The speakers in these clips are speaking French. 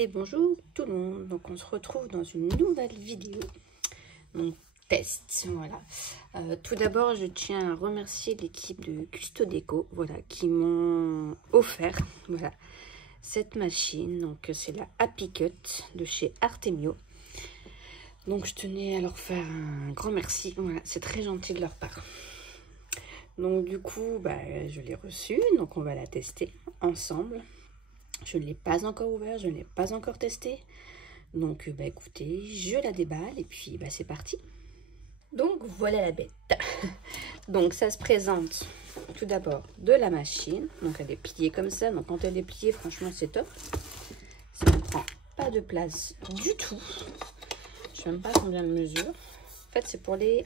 Et bonjour tout le monde. Donc on se retrouve dans une nouvelle vidéo, donc test. Voilà. Tout d'abord, je tiens à remercier l'équipe de Custo Déco, voilà, qui m'ont offert, voilà, cette machine. Donc c'est la Happy Cut de chez Artemio. Donc je tenais à leur faire un grand merci. Voilà, c'est très gentil de leur part. Donc du coup, je l'ai reçue. Donc on va la tester ensemble. Je ne l'ai pas encore ouvert, je ne l'ai pas encore testé. Donc écoutez, je la déballe et puis c'est parti. Donc voilà la bête. Donc ça se présente tout d'abord de la machine. Donc elle est pliée comme ça. Donc quand elle est pliée, franchement c'est top. Ça ne prend pas de place du tout. Je ne sais même pas combien de mesures. En fait c'est pour les...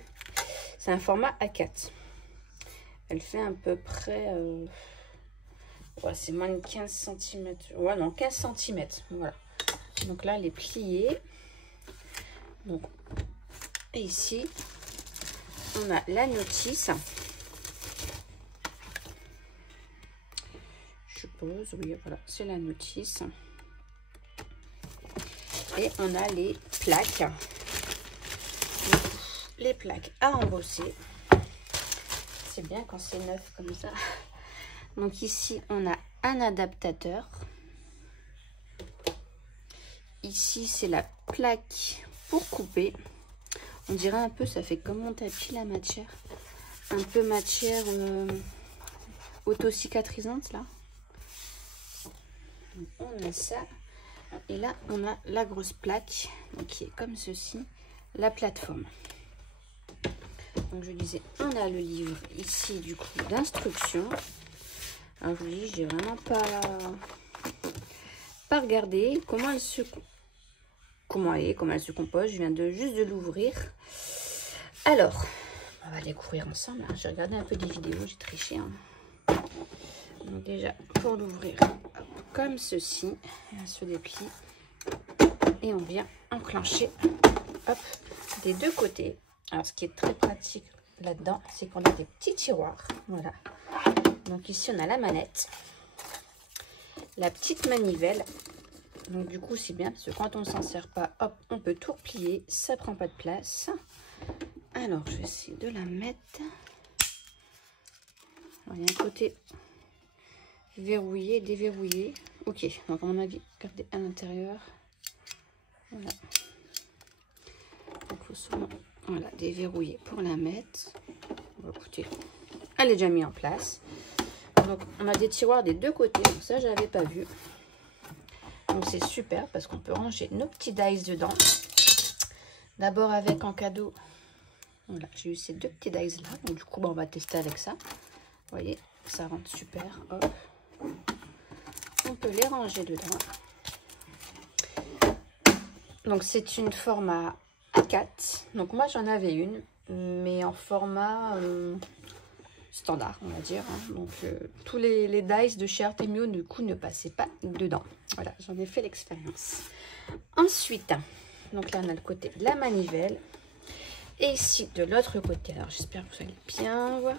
C'est un format A4. Elle fait à peu près... Ouais, c'est moins de 15 cm. Ouais, non, 15 cm. Voilà. Donc là, elle est pliée. Donc, et ici, on a la notice. Je suppose, oui, voilà, c'est la notice. Et on a les plaques. Les plaques à embosser. C'est bien quand c'est neuf comme ça. Donc ici, on a un adaptateur. Ici, c'est la plaque pour couper. On dirait un peu, ça fait comme mon tapis, la matière. Un peu matière auto-cicatrisante, là. Donc, on a ça. Et là, on a la grosse plaque, donc, qui est comme ceci, la plateforme. Donc, je disais, on a le livre ici, du coup, d'instructions. Alors, je vous dis, j'ai vraiment pas regardé comment elle se compose. Je viens juste de l'ouvrir. Alors, on va découvrir ensemble. J'ai regardé un peu des vidéos, j'ai triché. Donc déjà, pour l'ouvrir, comme ceci, elle se déplie. Et on vient enclencher, hop, des deux côtés. Alors, ce qui est très pratique là-dedans, c'est qu'on a des petits tiroirs. Voilà. Donc ici, on a la manette, la petite manivelle. Donc du coup, c'est bien parce que quand on ne s'en sert pas, hop, on peut tout replier. Ça prend pas de place. Alors, je vais essayer de la mettre. Alors, il y a un côté verrouillé, déverrouillé. Ok, donc à mon avis, regardez à l'intérieur. Voilà. Donc, il faut seulement, voilà, déverrouiller pour la mettre. Bon, écoutez, elle est déjà mise en place. Donc on a des tiroirs des deux côtés, donc ça j'avais pas vu. Donc c'est super parce qu'on peut ranger nos petits dice dedans. D'abord avec en cadeau, voilà, j'ai eu ces deux petits dice là, donc du coup on va tester avec ça. Vous voyez, ça rentre super. Hop. On peut les ranger dedans. Donc c'est une format A4. Donc moi j'en avais une, mais en format standard, on va dire. Donc tous les dice de chez Artemio du coup ne passaient pas dedans. Voilà, j'en ai fait l'expérience. Ensuite, donc là on a le côté de la manivelle. Et ici de l'autre côté, alors j'espère que vous allez bien voir.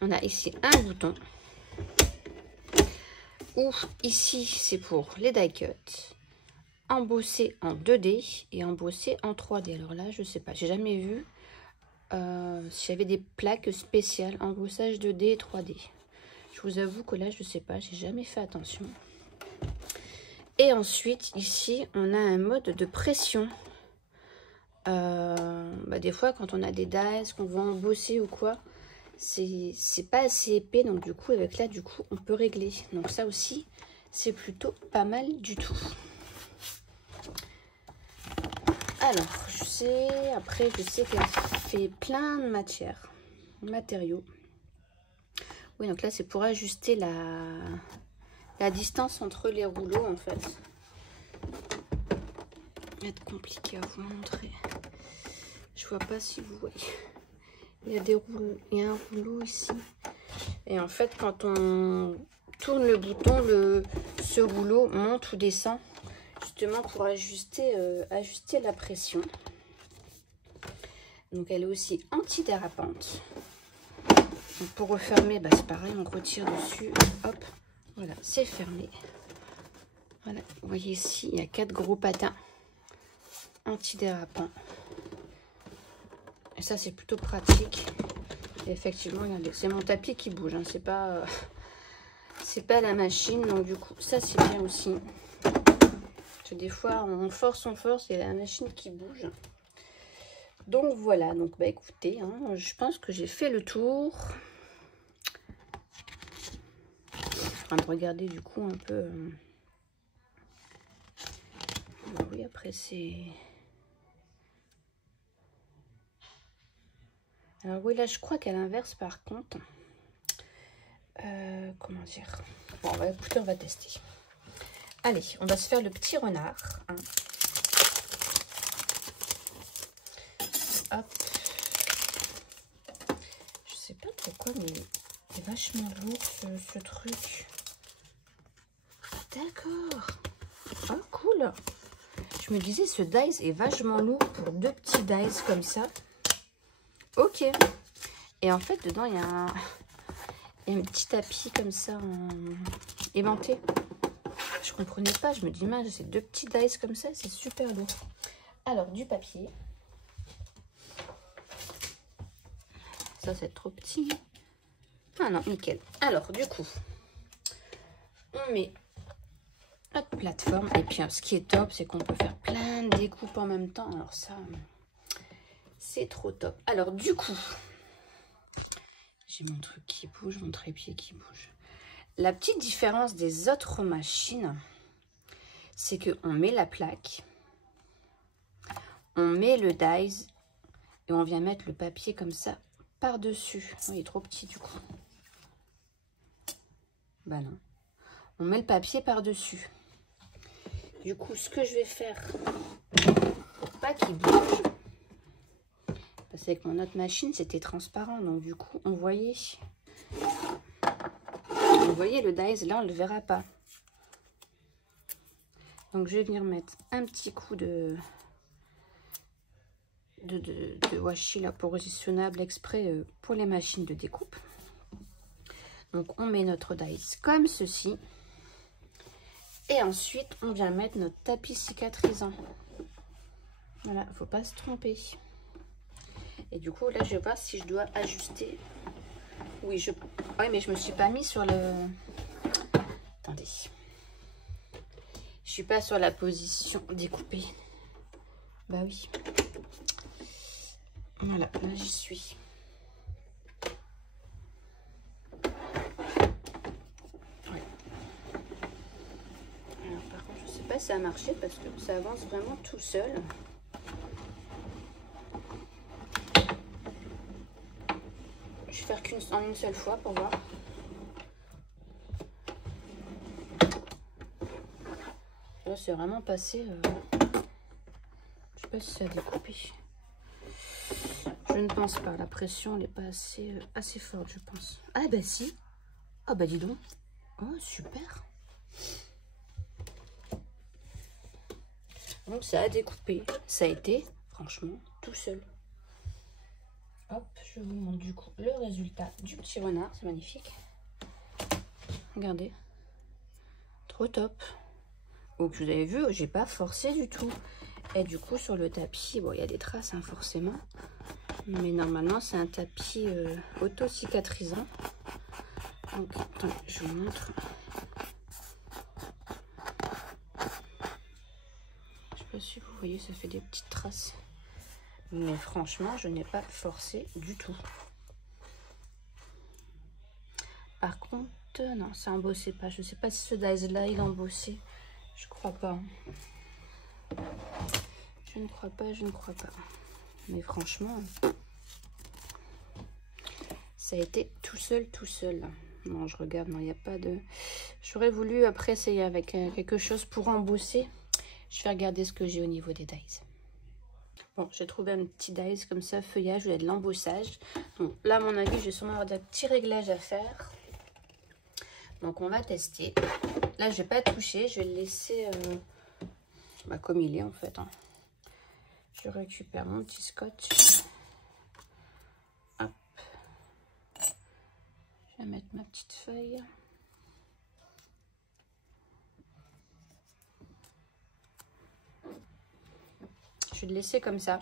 On a ici un bouton. Ou ici c'est pour les die cut. Embossé en 2D et embossé en 3D. Alors là je sais pas, j'ai jamais vu. S'il y avait des plaques spéciales embossage 2D et 3D. Je vous avoue que là je sais pas, j'ai jamais fait attention. Et ensuite ici on a un mode de pression. Des fois quand on a des dies qu'on va embosser ou quoi, c'est pas assez épais, donc du coup avec là du coup on peut régler. Donc ça aussi c'est plutôt pas mal du tout. Alors, je sais qu'elle fait plein de matériaux. Oui, donc là, c'est pour ajuster la distance entre les rouleaux, en fait. Ça va être compliqué à vous montrer. Je vois pas si vous voyez. Il y a des rouleaux, il y a un rouleau ici. Et en fait, quand on tourne le bouton, ce rouleau monte ou descend. Justement pour ajuster la pression. Donc elle est aussi antidérapante. Donc pour refermer, c'est pareil, on retire dessus, hop, voilà, c'est fermé. Voilà, vous voyez ici, il y a 4 gros patins antidérapants. Et ça, c'est plutôt pratique. Et effectivement, regardez, c'est mon tapis qui bouge, hein, c'est pas la machine. Donc du coup, ça c'est bien aussi. Parce que des fois, on force, et il y a la machine qui bouge. Donc voilà, donc bah écoutez, hein, je pense que j'ai fait le tour. Je suis en train de regarder du coup un peu. Oui, après c'est... Alors oui, là je crois qu'à l'inverse par contre, comment dire, bon, écoutez, on va tester. Allez, on va se faire le petit renard, hein. Hop, je sais pas pourquoi, mais il est vachement lourd ce truc. D'accord. Oh cool. Je me disais, ce dice est vachement lourd pour 2 petits dice comme ça. Ok. Et en fait, dedans, il y a un petit tapis comme ça, aimanté. Je comprenais pas. Je me dis, mince, c'est 2 petits dice comme ça, c'est super lourd. Alors, du papier. Ça, c'est trop petit. Ah non, nickel. Alors, du coup, on met notre plateforme. Et puis, ce qui est top, c'est qu'on peut faire plein de découpes en même temps. Alors ça, c'est trop top. Alors, du coup, j'ai mon truc qui bouge, mon trépied qui bouge. La petite différence des autres machines, c'est qu'on met la plaque, on met le dies et on vient mettre le papier comme ça par-dessus. Oh, il est trop petit du coup. Bah non. On met le papier par-dessus. Du coup, ce que je vais faire pour pas qu'il bouge, parce qu'avec mon autre machine, c'était transparent. Donc du coup, on voyait le dies, là, on ne le verra pas. Donc je vais venir mettre un petit coup de washi là, positionnable exprès pour les machines de découpe. Donc on met notre dice comme ceci. Et ensuite, on vient mettre notre tapis cicatrisant. Voilà, il ne faut pas se tromper. Et du coup, là, je vais voir si je dois ajuster. Oui, mais je me suis pas mis sur le... Attendez. Je suis pas sur la position découpée. Bah oui. Voilà, là, j'y suis. Ouais. Alors, par contre, je sais pas si ça a marché parce que ça avance vraiment tout seul. Je vais faire en une seule fois pour voir. Là, c'est vraiment passé. Je sais pas si ça a découpé. Je ne pense pas. La pression, elle n'est pas assez forte, je pense. Ah bah si. Ah bah dis donc. Oh, super. Donc ça a découpé. Ça a été, franchement, tout seul. Hop, je vous montre du coup le résultat du petit renard. C'est magnifique. Regardez. Trop top. Donc vous avez vu, j'ai pas forcé du tout. Et du coup sur le tapis, bon il y a des traces hein, forcément. Mais normalement c'est un tapis auto-cicatrisant. Donc attends, je vous montre. Je sais pas si vous voyez, ça fait des petites traces. Mais franchement, je n'ai pas forcé du tout. Par contre, non, ça embossait pas. Je sais pas si ce dice là il embossé. Je crois pas. Je ne crois pas, je ne crois pas. Mais franchement, ça a été tout seul, tout seul. Non, je regarde, non, il n'y a pas de... J'aurais voulu après essayer avec quelque chose pour embosser. Je vais regarder ce que j'ai au niveau des dies. Bon, j'ai trouvé un petit dies comme ça, feuillage, il y a de l'embossage. Donc là, à mon avis, je vais sûrement avoir des petits réglages à faire. Donc on va tester. Là, je vais pas toucher, je vais le laisser comme il est en fait. Hein. Je récupère mon petit scotch. Hop. Je vais mettre ma petite feuille. Je vais le laisser comme ça.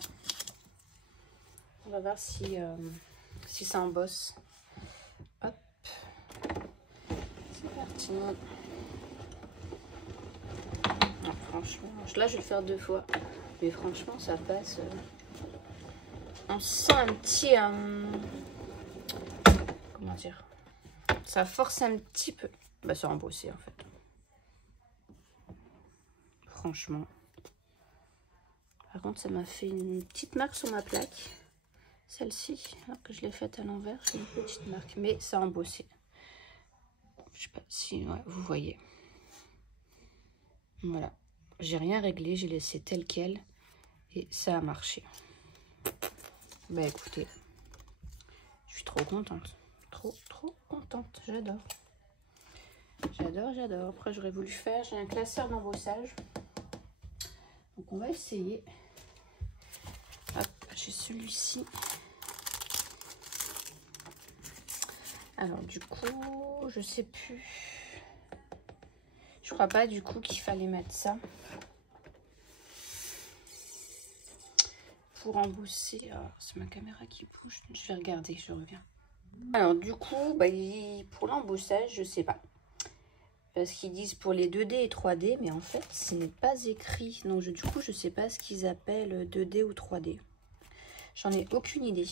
On va voir si ça embosse. Hop. C'est parti. Non, franchement, là je vais le faire 2 fois. Mais franchement, ça passe. On sent un petit... comment dire? Ça force un petit peu. Bah, c'est embossé en fait. Franchement. Par contre, ça m'a fait une petite marque sur ma plaque. Celle-ci, alors que je l'ai faite à l'envers, j'ai une petite marque. Mais ça a embossé. Je sais pas si ouais, vous voyez. Voilà. J'ai rien réglé, j'ai laissé tel quel. Et ça a marché. Bah écoutez, je suis trop contente. Trop contente. J'adore. J'adore. Après, j'aurais voulu faire... J'ai un classeur d'embossage. Donc, on va essayer. Hop, j'ai celui-ci. Alors, du coup, je sais plus. Je crois pas, du coup, qu'il fallait mettre ça. Pour embosser... Oh, c'est ma caméra qui bouge. Je vais regarder, je reviens. Alors, du coup, bah, pour l'embossage, je sais pas. Parce qu'ils disent pour les 2D et 3D, mais en fait, ce n'est pas écrit. Donc, du coup, je sais pas ce qu'ils appellent 2D ou 3D. J'en ai aucune idée.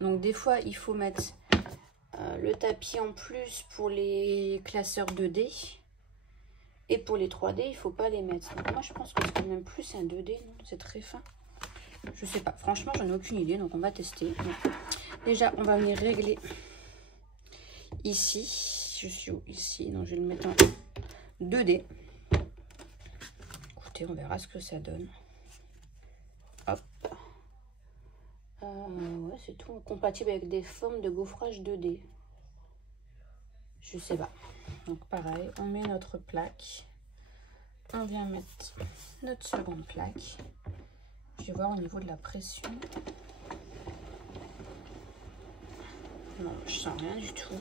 Donc, des fois, il faut mettre le tapis en plus pour les classeurs 2D. Et pour les 3D, il faut pas les mettre. Donc, moi, je pense que c'est quand même plus un 2D. C'est très fin. Je sais pas. Franchement, j'en ai aucune idée. Donc, on va tester. Donc, déjà, on va venir régler ici. Je suis où? Ici. Donc, je vais le mettre en 2D. Écoutez, on verra ce que ça donne. Hop. Ouais, c'est tout. Compatible avec des formes de gaufrage 2D. Je sais pas. Donc, pareil, on met notre plaque. On vient mettre notre seconde plaque. Je vais voir au niveau de la pression. Non, je sens rien du tout.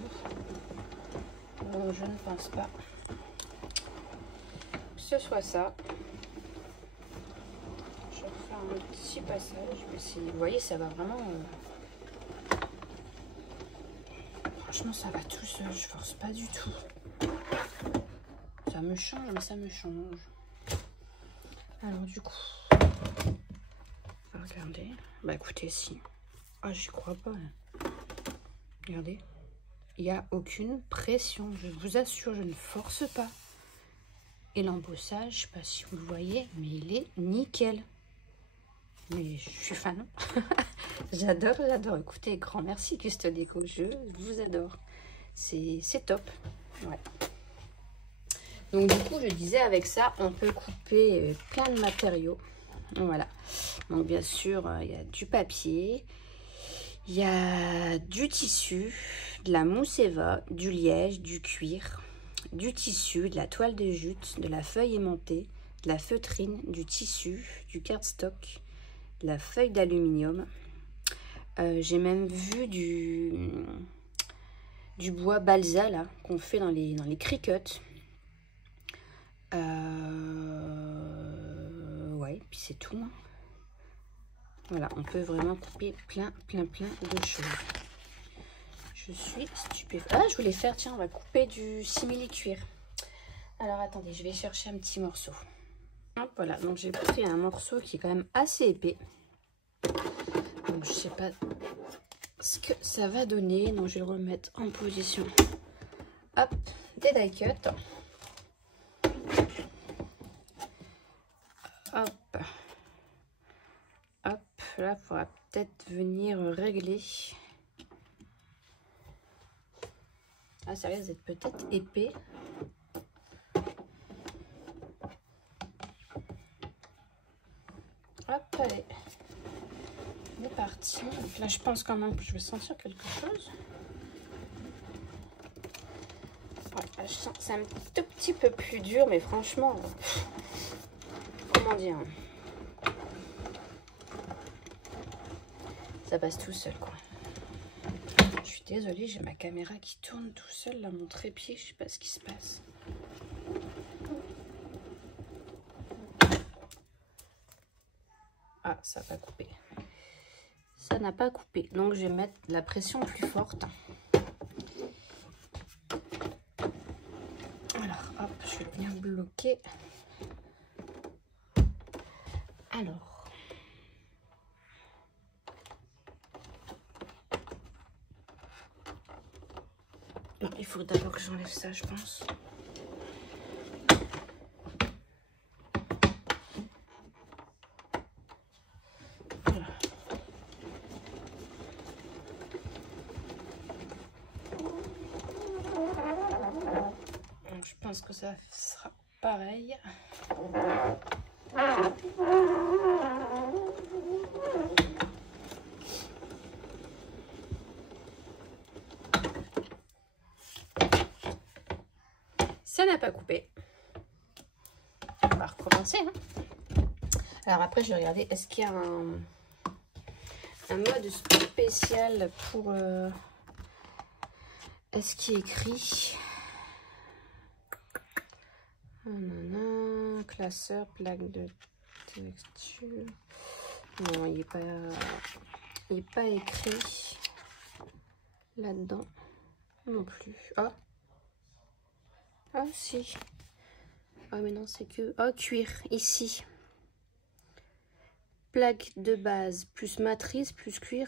Donc, je ne pense pas que ce soit ça. Je vais refaire un petit passage. Je vais essayer. Vous voyez, ça va vraiment... Franchement, ça va tout seul. Je force pas du tout. Ça me change, mais ça me change. Alors, du coup... Regardez. Bah, écoutez, si. Ah, j'y crois pas. Hein. Regardez. Il n'y a aucune pression. Je vous assure, je ne force pas. Et l'embossage, je ne sais pas si vous le voyez, mais il est nickel. Mais je suis fan. J'adore. Écoutez, grand merci Custo Déco. Je vous adore. C'est top. Ouais. Donc du coup, je disais, avec ça, on peut couper plein de matériaux. Voilà. Donc bien sûr, il y a du papier. Il y a du tissu, de la mousse Eva, du liège, du cuir, du tissu, de la toile de jute, de la feuille aimantée, de la feutrine, du tissu, du cardstock, de la feuille d'aluminium. J'ai même vu du bois balsa là qu'on fait dans les cricuts. Ouais, puis c'est tout. Hein. Voilà, on peut vraiment couper plein de choses. Je suis stupéfaite. Ah, je voulais faire, tiens, on va couper du simili-cuir. Alors, attendez, je vais chercher un petit morceau. Hop, voilà, donc j'ai pris un morceau qui est quand même assez épais. Donc, je sais pas ce que ça va donner. Donc, je vais le remettre en position. Hop, des die cuts. Hop. Hop, là, il faudra peut-être venir régler. Ah, ça risque d'être peut-être épais. Hop, allez. On est parti. Donc là, je pense quand même que je vais sentir quelque chose. Ouais, je sens que c'est un tout petit peu plus dur, mais franchement, comment dire, ça passe tout seul, quoi. Je suis désolée, j'ai ma caméra qui tourne tout seul, là, mon trépied, je sais pas ce qui se passe. Ah, Ah, ça n'a pas coupé. Ça n'a pas coupé. Donc, je vais mettre la pression plus forte. Alors, hop, je vais bien bloquer. Alors. Non, il faut d'abord que j'enlève ça, je pense. Voilà. Je pense que ça sera pareil. Ça n'a pas coupé. On va recommencer. Hein. Alors après, je vais regarder, est-ce qu'il y a un mode spécial pour... est-ce qu'il est écrit classeur, plaque de texture. Non, il n'est pas écrit là-dedans non plus. Ah, ah si. Ah mais non, c'est que... Oh, cuir, ici. Plaque de base, plus matrice, plus cuir.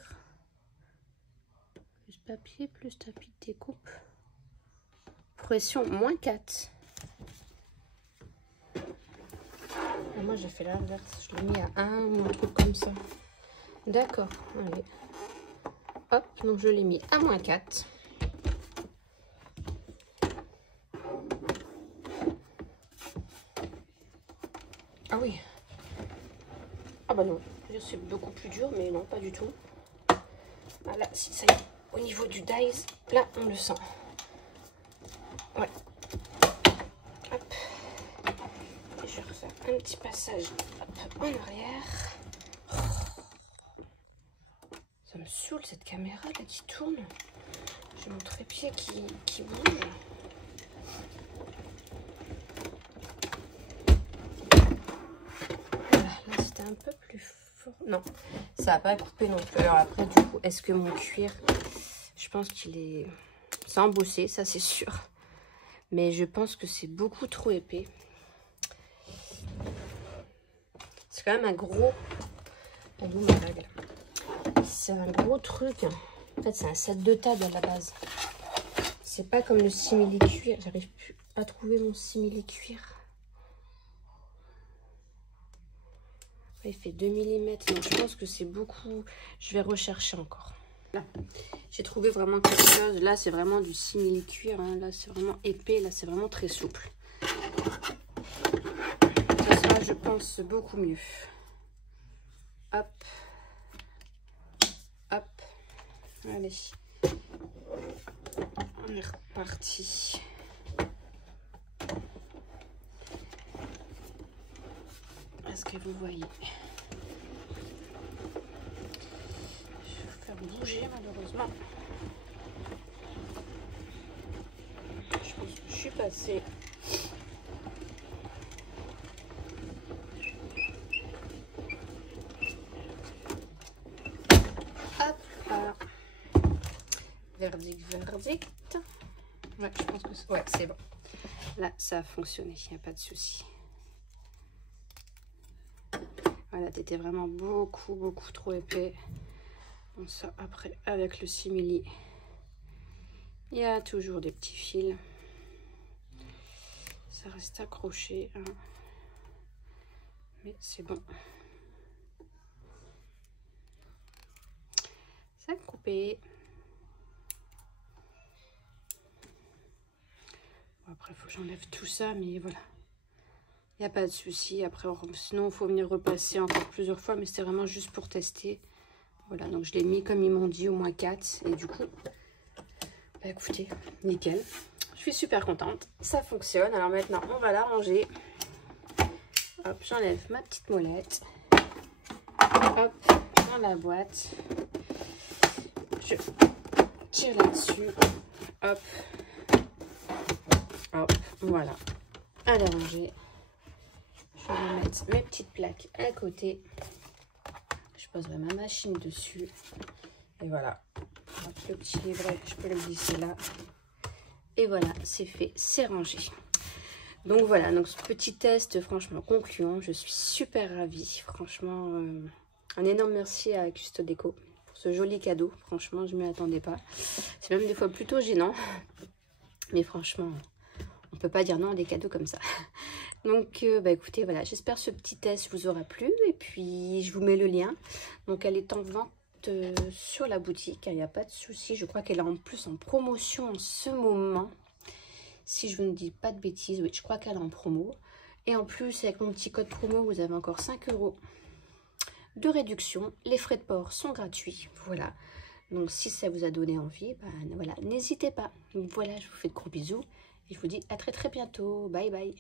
Plus papier, plus tapis de découpe. Pression, -4. Et moi, j'ai fait l'inverse. Je l'ai mis à 1 ou un truc comme ça. D'accord, allez. Hop, donc je l'ai mis à -4. Ah oui. Ah bah non, c'est beaucoup plus dur, mais non, pas du tout. Ah là, si ça y est, au niveau du dies, là, on le sent. Ouais. Hop. Et je refais un petit passage hop, en arrière. Ça me saoule cette caméra là qui tourne. J'ai mon trépied qui bouge. Un peu plus fort. Non, ça n'a pas coupé non plus. Alors après, du coup, est-ce que mon cuir, je pense qu'il est... C'est embossé, ça c'est sûr. Mais je pense que c'est beaucoup trop épais. C'est quand même un gros... D'où ma bague là. C'est un gros truc. En fait, c'est un set de table à la base. C'est pas comme le simili-cuir. J'arrive plus à trouver mon simili-cuir. Il fait 2 mm, donc je pense que c'est beaucoup. Je vais rechercher encore. Là, j'ai trouvé vraiment quelque chose. Là, c'est vraiment du simili-cuir. Hein. Là, c'est vraiment épais. Là, c'est vraiment très souple. Ça sera, je pense, beaucoup mieux. Hop. Hop. Allez. On est reparti. Est-ce que vous voyez? Je vais vous faire bouger malheureusement. Je pense que je suis passée. Hop là. Verdict, verdict. Ouais, je pense que c'est... Ouais, c'est bon. Là, ça a fonctionné, il n'y a pas de souci. Voilà, t'étais vraiment beaucoup trop épais. Bon, ça, après, avec le simili, il y a toujours des petits fils. Ça reste accroché. Hein. Mais c'est bon. Ça a coupé. Bon, après, il faut que j'enlève tout ça, mais voilà. Il n'y a pas de souci. Après, sinon, il faut venir repasser encore plusieurs fois. Mais c'était vraiment juste pour tester. Voilà, donc je l'ai mis comme ils m'ont dit, au -4. Et du coup, bah écoutez, nickel. Je suis super contente. Ça fonctionne. Alors maintenant, on va la ranger. Hop, j'enlève ma petite molette. Hop, dans la boîte. Je tire là-dessus. Hop. Hop, voilà. À la ranger. Je vais mettre mes petites plaques à côté. poserai ma machine dessus. Et voilà. Hop, le petit livret, je peux le glisser là. Et voilà, c'est fait, c'est rangé. Donc voilà, donc ce petit test franchement concluant. Je suis super ravie. Franchement, un énorme merci à Custo Déco pour ce joli cadeau. Franchement, je ne m'y attendais pas. C'est même des fois plutôt gênant. Mais franchement, on ne peut pas dire non à des cadeaux comme ça. Donc, bah écoutez, voilà, j'espère que ce petit test vous aura plu. Et puis, je vous mets le lien. Donc, elle est en vente sur la boutique. Il n'y a pas de souci. Je crois qu'elle est en plus en promotion en ce moment. Si je ne dis pas de bêtises, oui, je crois qu'elle est en promo. Et en plus, avec mon petit code promo, vous avez encore 5 € de réduction. Les frais de port sont gratuits. Voilà. Donc, si ça vous a donné envie, ben voilà, n'hésitez pas. Voilà, je vous fais de gros bisous. Et je vous dis à très très bientôt. Bye bye.